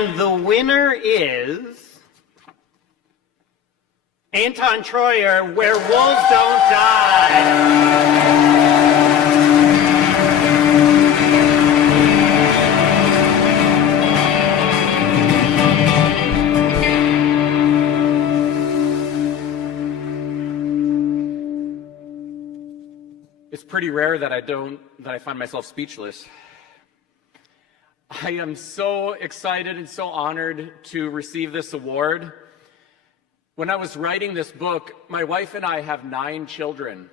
And the winner is Anton Treuer, Where Wolves Don't Die. It's pretty rare that I find myself speechless. I am so excited and so honored to receive this award. When I was writing this book, my wife and I have 9 children.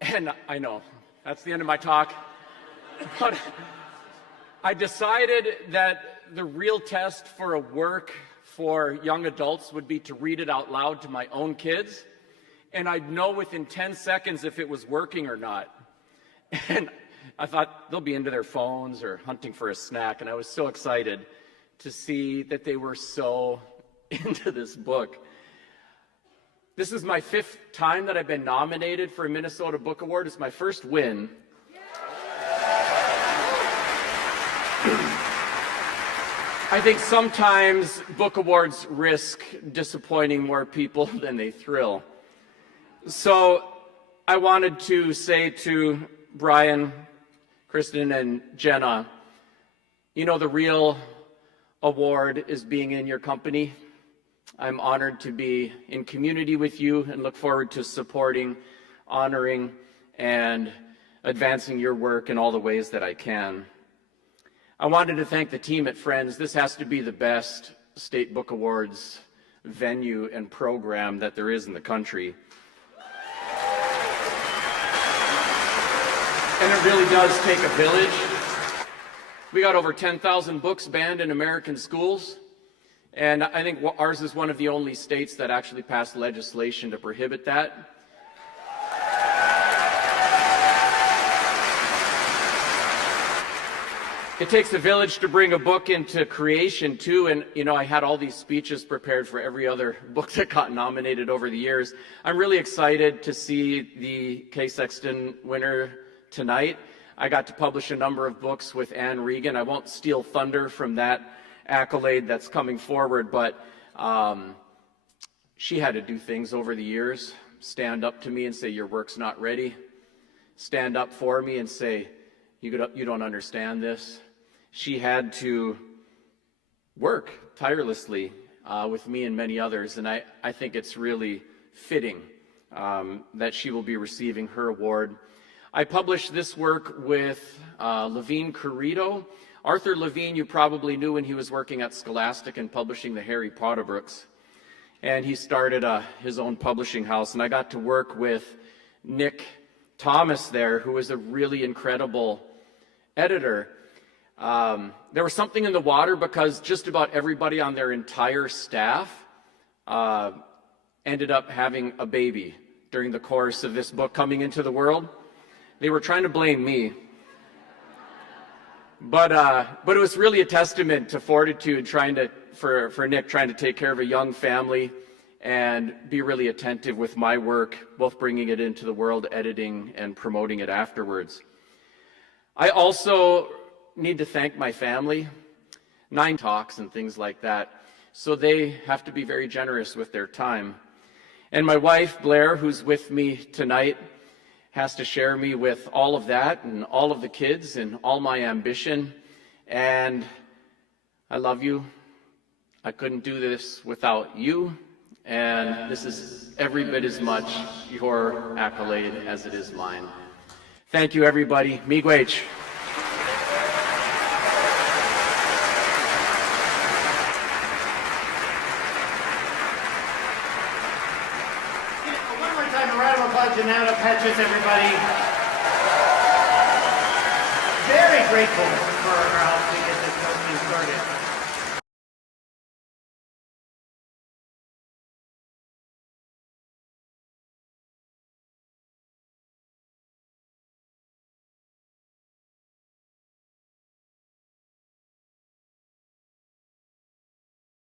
And I know, that's the end of my talk. But I decided that the real test for a work for young adults would be to read it out loud to my own kids. And I'd know within 10 seconds if it was working or not. And I thought they'll be into their phones or hunting for a snack. And I was so excited to see that they were so into this book. This is my 5th time that I've been nominated for a Minnesota Book Award. It's my first win. I think sometimes book awards risk disappointing more people than they thrill. So I wanted to say to Brian, Kristen, and Jenna, you know, the real award is being in your company. I'm honored to be in community with you and look forward to supporting, honoring, and advancing your work in all the ways that I can. I wanted to thank the team at Friends. This has to be the best State Book Awards venue and program that there is in the country. And it really does take a village. We got over 10,000 books banned in American schools. And I think ours is one of the only states that actually passed legislation to prohibit that. It takes a village to bring a book into creation too, and you know, I had all these speeches prepared for every other book that got nominated over the years. I'm really excited to see the Kay Sexton winner tonight. I got to publish a number of books with Anne Regan. I won't steal thunder from that accolade that's coming forward, but she had to do things over the years, stand up to me and say, your work's not ready, stand up for me and say, you don't understand this. She had to work tirelessly with me and many others, and I think it's really fitting that she will be receiving her award. I published this work with Levine Corrido. Arthur Levine, you probably knew when he was working at Scholastic and publishing the Harry Potter books. And he started his own publishing house. And I got to work with Nick Thomas there, who was a really incredible editor. There was something in the water because just about everybody on their entire staff ended up having a baby during the course of this book coming into the world. They were trying to blame me. But it was really a testament to fortitude for Nick trying to take care of a young family and be really attentive with my work, both bringing it into the world, editing, and promoting it afterwards. I also need to thank my family, 9 talks and things like that, so they have to be very generous with their time. And my wife, Blair, who's with me tonight, has to share me with all of that and all of the kids and all my ambition. And I love you. I couldn't do this without you. And this is every bit as much your accolade as it is mine. Thank you, everybody. Miigwech. One more time, a round of applause, Janetta Petches, everybody. Very grateful for our help to get this company started.